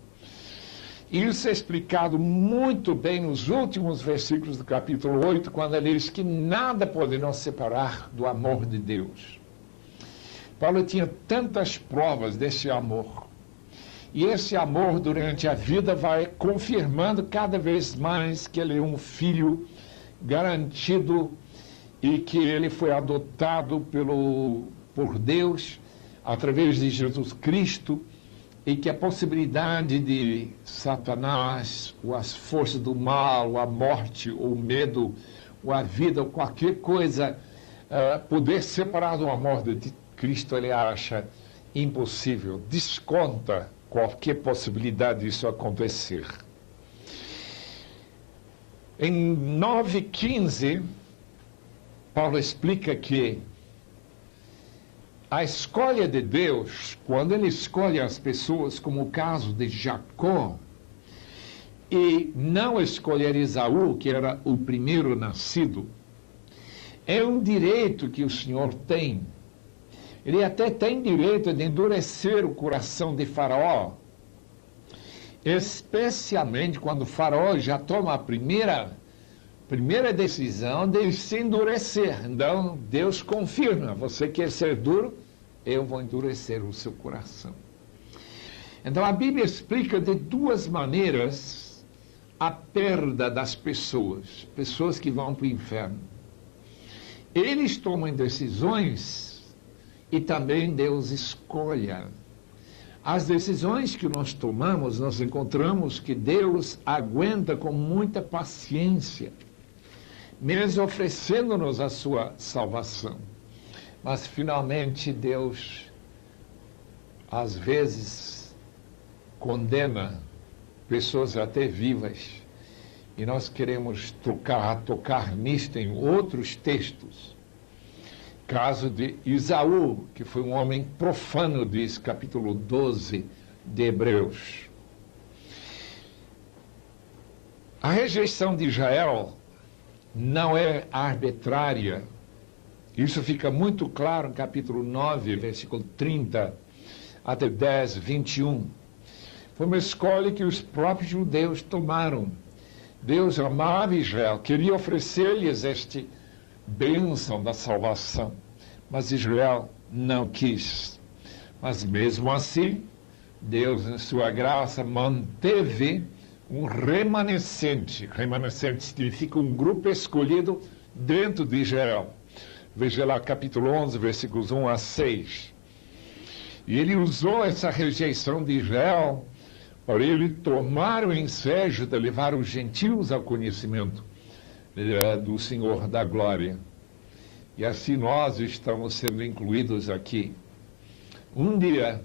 Isso é explicado muito bem nos últimos versículos do capítulo 8, quando ele diz que nada pode nos separar do amor de Deus. Paulo tinha tantas provas desse amor. E esse amor, durante a vida, vai confirmando cada vez mais que ele é um filho garantido e que ele foi adotado por Deus através de Jesus Cristo e que a possibilidade de Satanás, ou as forças do mal, ou a morte, ou o medo, ou a vida, ou qualquer coisa, poder separar do amor de Cristo, ele acha impossível, desconta qualquer possibilidade disso acontecer. Em 9:15, Paulo explica que a escolha de Deus, quando ele escolhe as pessoas, como o caso de Jacó, e não escolher Esaú, que era o primeiro nascido, é um direito que o Senhor tem. Ele até tem direito de endurecer o coração de Faraó, especialmente quando Faraó já toma a primeira decisão de se endurecer. Então, Deus confirma, você quer ser duro? Eu vou endurecer o seu coração. Então, a Bíblia explica de duas maneiras a perda das pessoas que vão para o inferno. Eles tomam decisões e também Deus escolhe. As decisões que nós tomamos, nós encontramos que Deus aguenta com muita paciência, mesmo oferecendo-nos a sua salvação. Mas, finalmente, Deus, às vezes, condena pessoas até vivas. E nós queremos tocar nisto em outros textos. Caso de Esaú, que foi um homem profano, diz capítulo 12 de Hebreus. A rejeição de Israel não é arbitrária. Isso fica muito claro no capítulo 9, versículo 30 até 10, 21. Foi uma escolha que os próprios judeus tomaram. Deus amava Israel, queria oferecer-lhes esta bênção da salvação, mas Israel não quis. Mas mesmo assim, Deus, em sua graça, manteve um remanescente. Remanescente significa um grupo escolhido dentro de Israel. Veja lá capítulo 11, versículos 1 a 6. E ele usou essa rejeição de Israel para ele tomar o ensejo de levar os gentios ao conhecimento do Senhor da glória. E assim nós estamos sendo incluídos aqui. Um dia,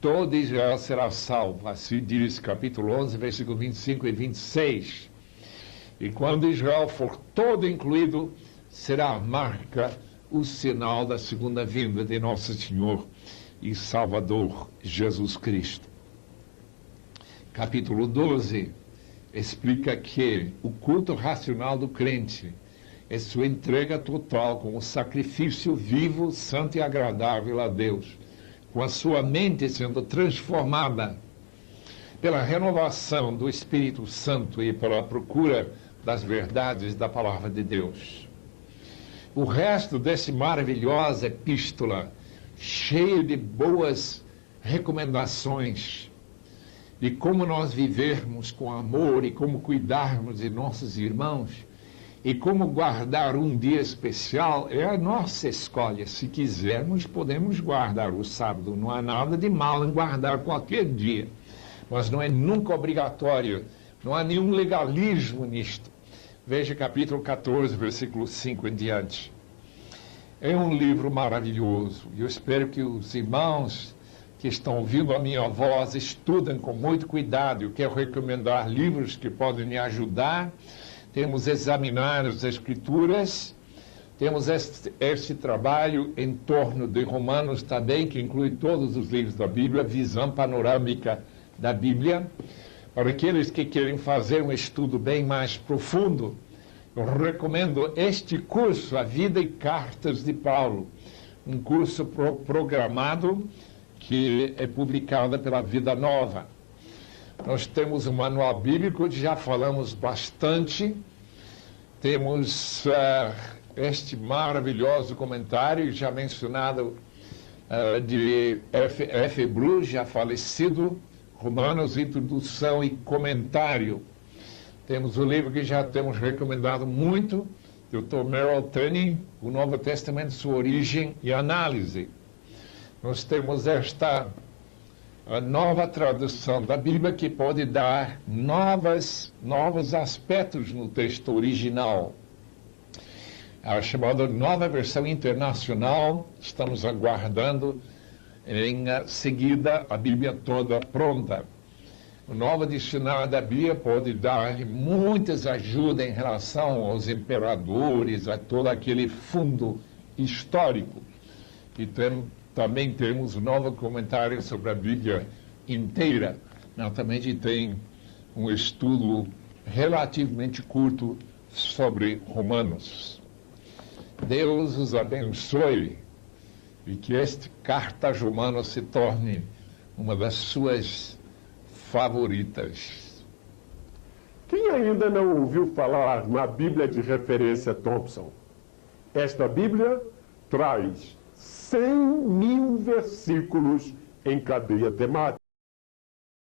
todo Israel será salvo. Assim diz capítulo 11, versículo 25 e 26. E quando Israel for todo incluído, será a marca, o sinal da segunda vinda de nosso Senhor e Salvador Jesus Cristo. Capítulo 12 explica que o culto racional do crente é sua entrega total como sacrifício vivo, santo e agradável a Deus, com a sua mente sendo transformada pela renovação do Espírito Santo e pela procura das verdades da Palavra de Deus. O resto dessa maravilhosa epístola, cheio de boas recomendações de como nós vivermos com amor e como cuidarmos de nossos irmãos e como guardar um dia especial, é a nossa escolha. Se quisermos, podemos guardar o sábado. Não há nada de mal em guardar qualquer dia, mas não é nunca obrigatório. Não há nenhum legalismo nisto. Veja capítulo 14, versículo 5 em diante. É um livro maravilhoso. Eu espero que os irmãos que estão ouvindo a minha voz estudem com muito cuidado. Eu quero recomendar livros que podem me ajudar. Temos examinar as Escrituras. Temos este trabalho em torno de Romanos também, que inclui todos os livros da Bíblia, visão panorâmica da Bíblia. Para aqueles que querem fazer um estudo bem mais profundo, eu recomendo este curso, A Vida e Cartas de Paulo, um curso programado que é publicado pela Vida Nova. Nós temos um manual bíblico, já falamos bastante. Temos este maravilhoso comentário, já mencionado, de F. Bruce, já falecido, Romanos, Introdução e Comentário. Temos o livro que já temos recomendado muito, Dr. Merrill Tenney, O Novo Testamento, Sua Origem e Análise. Nós temos esta nova tradução da Bíblia que pode dar novos aspectos no texto original. A chamada Nova Versão Internacional, estamos aguardando em seguida a Bíblia toda pronta. O novo dicionário da Bíblia pode dar muitas ajudas em relação aos imperadores, a todo aquele fundo histórico. E também temos um novo comentário sobre a Bíblia inteira. Também tem um estudo relativamente curto sobre Romanos. Deus os abençoe e que este Carta aos Romanos se torne uma das suas favoritas. Quem ainda não ouviu falar na Bíblia de referência Thompson? Esta Bíblia traz 100.000 versículos em cadeia temática.